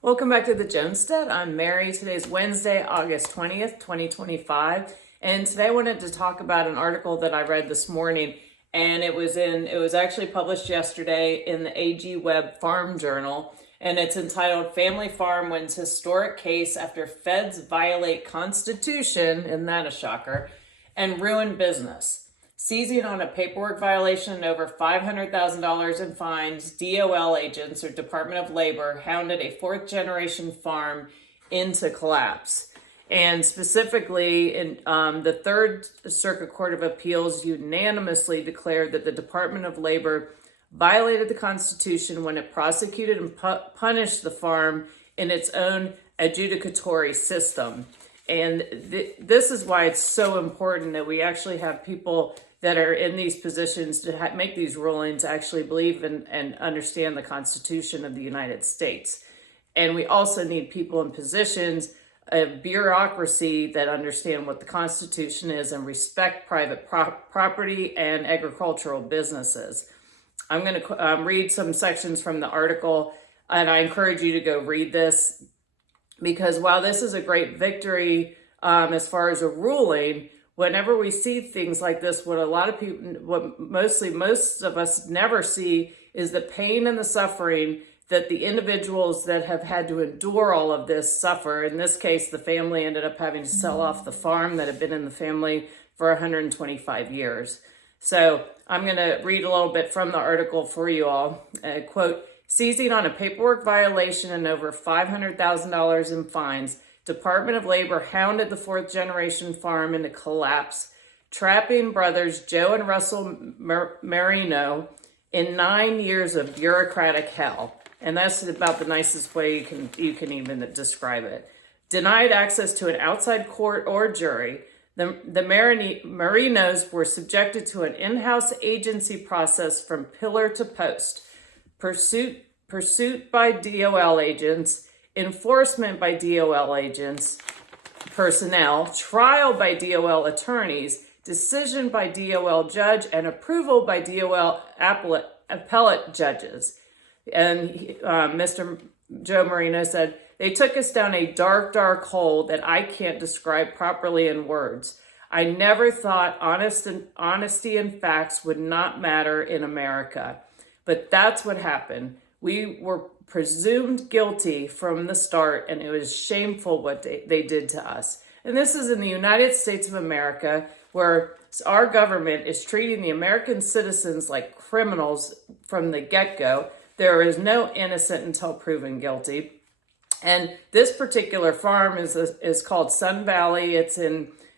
Welcome back to the Jonestead. I'm Mary. Today's Wednesday, August 20th, 2025. And today I wanted to talk about an article that I read this morning. And it was actually published yesterday in the AG Web Farm Journal. And it's entitled Family Farm Wins Historic Case After Feds Violate Constitution, isn't that a shocker, and Ruin Business. Seizing on a paperwork violation and over $500,000 in fines, DOL agents, or Department of Labor, hounded a fourth-generation farm into collapse. And specifically, the Third Circuit Court of Appeals unanimously declared that the Department of Labor violated the Constitution when it prosecuted and punished the farm in its own adjudicatory system. And this is why it's so important that we actually have people that are in these positions to make these rulings actually believe and understand the Constitution of the United States. And we also need people in positions of bureaucracy that understand what the Constitution is and respect private property and agricultural businesses. I'm going to read some sections from the article, and I encourage you to go read this, because while this is a great victory as far as a ruling, whenever we see things like this, what most of us never see is the pain and the suffering that the individuals that have had to endure all of this suffer. In this case, the family ended up having to sell off the farm that had been in the family for 125 years. So I'm going to read a little bit from the article for you all. Quote, seizing on a paperwork violation and over $500,000 in fines, Department of Labor hounded the fourth-generation farm into collapse, trapping brothers Joe and Russell Marino in 9 years of bureaucratic hell. And that's about the nicest way you can even describe it. Denied access to an outside court or jury, the Marinos were subjected to an in-house agency process from pillar to post, pursuit by DOL agents, enforcement by DOL agents, personnel, trial by DOL attorneys, decision by DOL judge, and approval by DOL appellate judges. And Mr. Joe Marino said, they took us down a dark, dark hole that I can't describe properly in words. I never thought honesty and facts would not matter in America. But that's what happened. We were presumed guilty from the start, and it was shameful what they did to us. And this is in the United States of America, where our government is treating the American citizens like criminals from the get-go. There is no innocent until proven guilty. And this particular farm is called Sun Valley. It's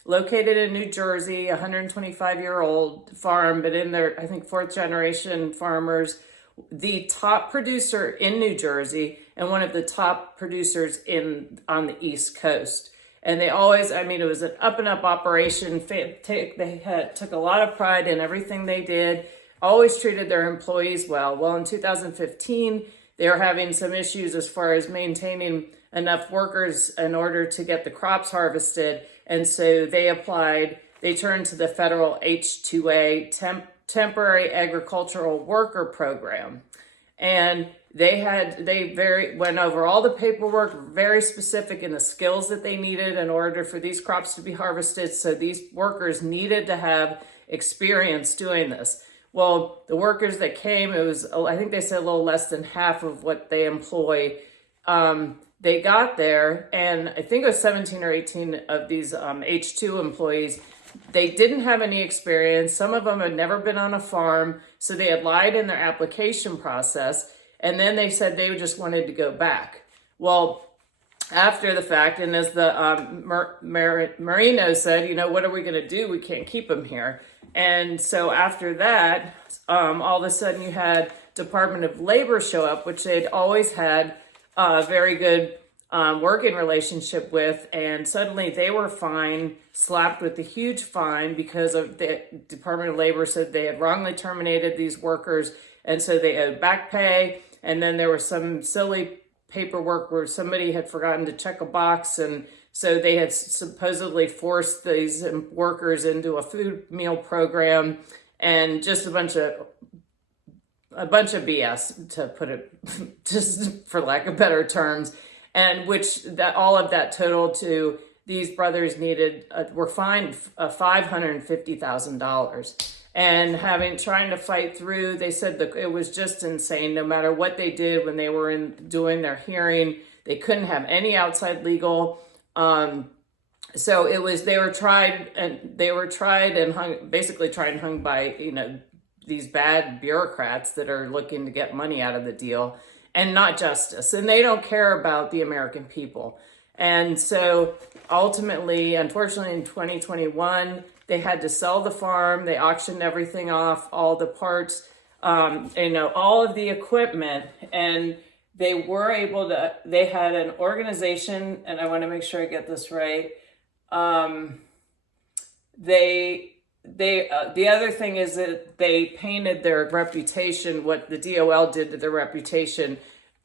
located in New Jersey, 125-year-old farm, but in their, I think, fourth-generation farmers, the top producer in New Jersey and one of the top producers on the East Coast. And they always, it was an up and up operation. They took a lot of pride in everything they did, always treated their employees well. Well, in 2015, they were having some issues as far as maintaining enough workers in order to get the crops harvested. And so they turned to the federal H-2A temporary agricultural worker program. And they went over all the paperwork, very specific in the skills that they needed in order for these crops to be harvested. So these workers needed to have experience doing this. Well, the workers that came, it was, I think they said a little less than half of what they employ. They got there, and I think it was 17 or 18 of these H-2 employees. They didn't have any experience. Some of them had never been on a farm, so they had lied in their application process, and then they said they just wanted to go back. Well, after the fact, and as the Marino said, what are we going to do? We can't keep them here. And so after that, all of a sudden you had Department of Labor show up, which they'd always had a very good working relationship with, and suddenly they were slapped with a huge fine because of the Department of Labor said they had wrongly terminated these workers, and so they owed back pay. And then there was some silly paperwork where somebody had forgotten to check a box, and so they had supposedly forced these workers into a food meal program, and just a bunch of BS, to put it just for lack of better terms. and which that all of that totaled to these brothers were fined $550,000. And trying to fight through, they said that it was just insane. No matter what they did when they were doing their hearing, they couldn't have any outside legal. So it was, they were tried and hung, basically tried and hung by, these bad bureaucrats that are looking to get money out of the deal and not justice. And they don't care about the American people. And so ultimately, unfortunately, in 2021, they had to sell the farm. They auctioned everything off, all the parts, all of the equipment. And they were able to, they had an organization, and I want to make sure I get this right. The other thing is that they painted their reputation. What the DOL did to their reputation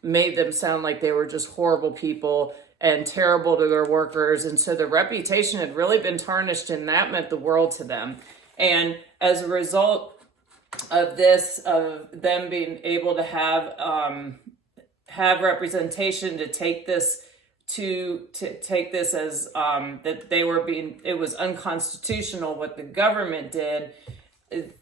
made them sound like they were just horrible people and terrible to their workers. And so the reputation had really been tarnished, and that meant the world to them. And as a result of this, of them being able to have representation to take this as that it was unconstitutional what the government did.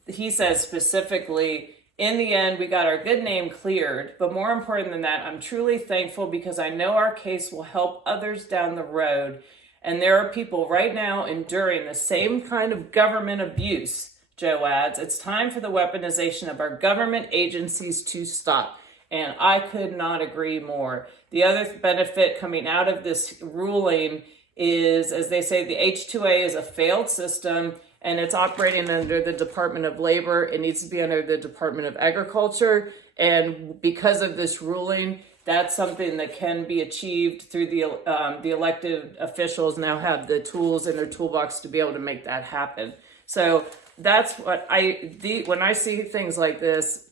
He says specifically, in the end, we got our good name cleared, but more important than that, I'm truly thankful because I know our case will help others down the road. And there are people right now enduring the same kind of government abuse, Joe adds. It's time for the weaponization of our government agencies to stop. And I could not agree more. The other benefit coming out of this ruling is, as they say, the H-2A is a failed system and it's operating under the Department of Labor. It needs to be under the Department of Agriculture. And because of this ruling, that's something that can be achieved through the elected officials now have the tools in their toolbox to be able to make that happen. So that's what when I see things like this,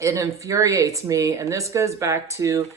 it infuriates me. And this goes back to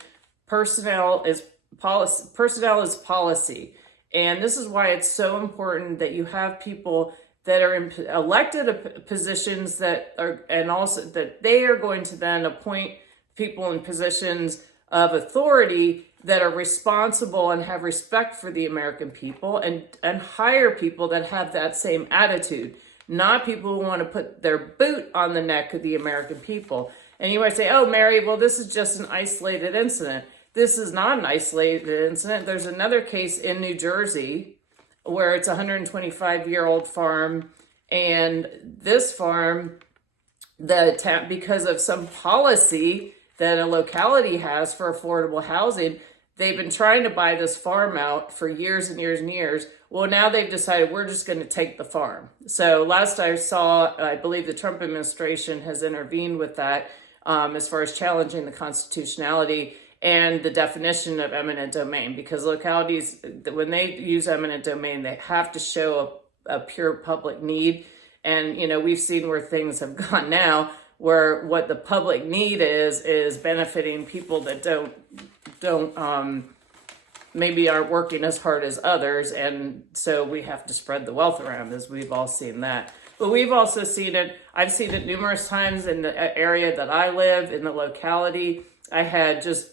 personnel is policy. And this is why it's so important that you have people that are in elected positions and also that they are going to then appoint people in positions of authority that are responsible and have respect for the American people, and hire people that have that same attitude, not people who want to put their boot on the neck of the American people. And you might say, oh, Mary, well, this is just an isolated incident. This is not an isolated incident. There's another case in New Jersey where it's a 125-year-old farm. And this farm, because of some policy that a locality has for affordable housing, they've been trying to buy this farm out for years and years and years. Well, now they've decided we're just going to take the farm. So last I saw, I believe the Trump administration has intervened with that as far as challenging the constitutionality and the definition of eminent domain, because localities, when they use eminent domain, they have to show a pure public need. And, we've seen where things have gone now, where what the public need is benefiting people that don't maybe aren't working as hard as others. And so we have to spread the wealth around, as we've all seen that. But we've also seen it, I've seen it numerous times in the area that I live, in the locality. I had just,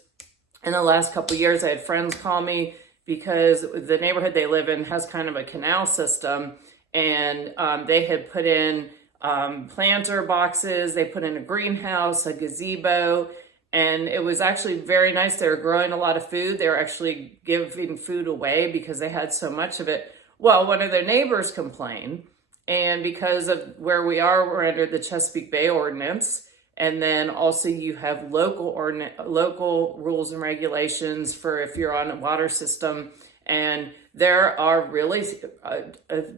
in the last couple of years, I had friends call me because the neighborhood they live in has kind of a canal system, and they had put in planter boxes, they put in a greenhouse, a gazebo, and it was actually very nice. They were growing a lot of food. They were actually giving food away because they had so much of it. Well, one of their neighbors complained, and because of where we are, we're under the Chesapeake Bay Ordinance. And then also you have local rules and regulations for if you're on a water system. And there are really,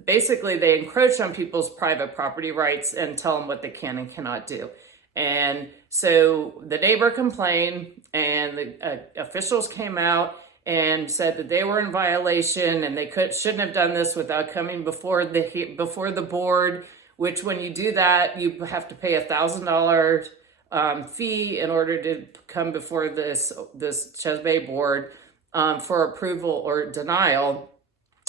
basically they encroach on people's private property rights and tell them what they can and cannot do. And so the neighbor complained, and the officials came out and said that they were in violation and they shouldn't have done this without coming before the board, which when you do that, you have to pay $1,000 fee in order to come before this Chesapeake Bay board for approval or denial.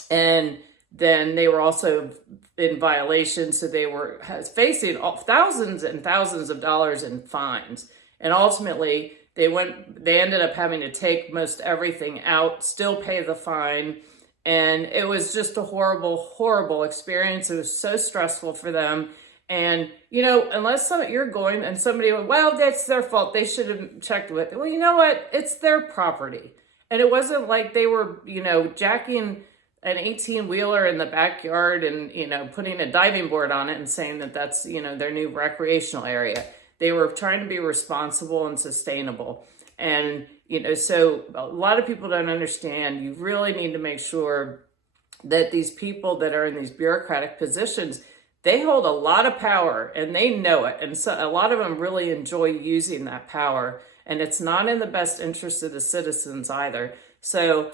And then they were also in violation, so they were facing thousands and thousands of dollars in fines. And ultimately, they ended up having to take most everything out, still pay the fine. And it was just a horrible, horrible experience. It was so stressful for them. And, you know, unless you're going and somebody went, well, that's their fault, they should have checked with it. Well, you know what? It's their property. And it wasn't like they were, you know, jacking an 18-wheeler in the backyard and, you know, putting a diving board on it and saying that that's, you know, their new recreational area. They were trying to be responsible and sustainable. And, you know, so a lot of people don't understand. You really need to make sure that these people that are in these bureaucratic positions, they hold a lot of power and they know it. And so a lot of them really enjoy using that power. And it's not in the best interest of the citizens either. So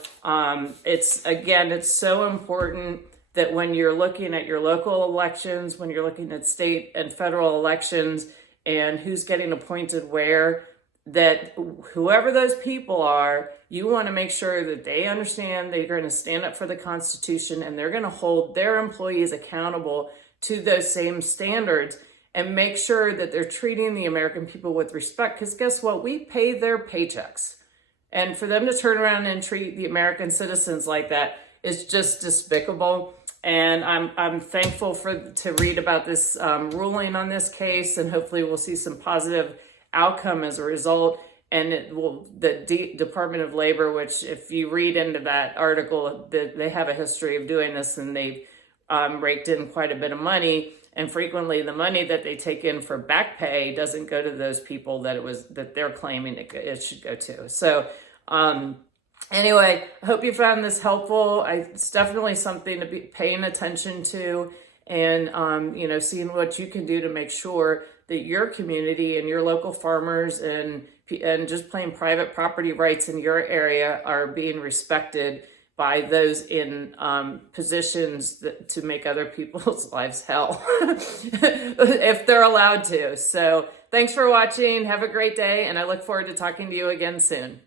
it's so important that when you're looking at your local elections, when you're looking at state and federal elections and who's getting appointed where, that whoever those people are, you want to make sure that they understand they're going to stand up for the Constitution and they're going to hold their employees accountable to those same standards and make sure that they're treating the American people with respect. Because guess what? We pay their paychecks. And for them to turn around and treat the American citizens like that is just despicable. And I'm thankful to read about this ruling on this case, and hopefully we'll see some positive outcome as a result. And the Department of Labor, which if you read into that article, they have a history of doing this, and they've raked in quite a bit of money. And frequently the money that they take in for back pay doesn't go to those people that they're claiming it should go to. So anyway, I hope you found this helpful. It's definitely something to be paying attention to, and you know, seeing what you can do to make sure that your community and your local farmers and just plain private property rights in your area are being respected by those in positions to make other people's lives hell, if they're allowed to. So thanks for watching. Have a great day, and I look forward to talking to you again soon.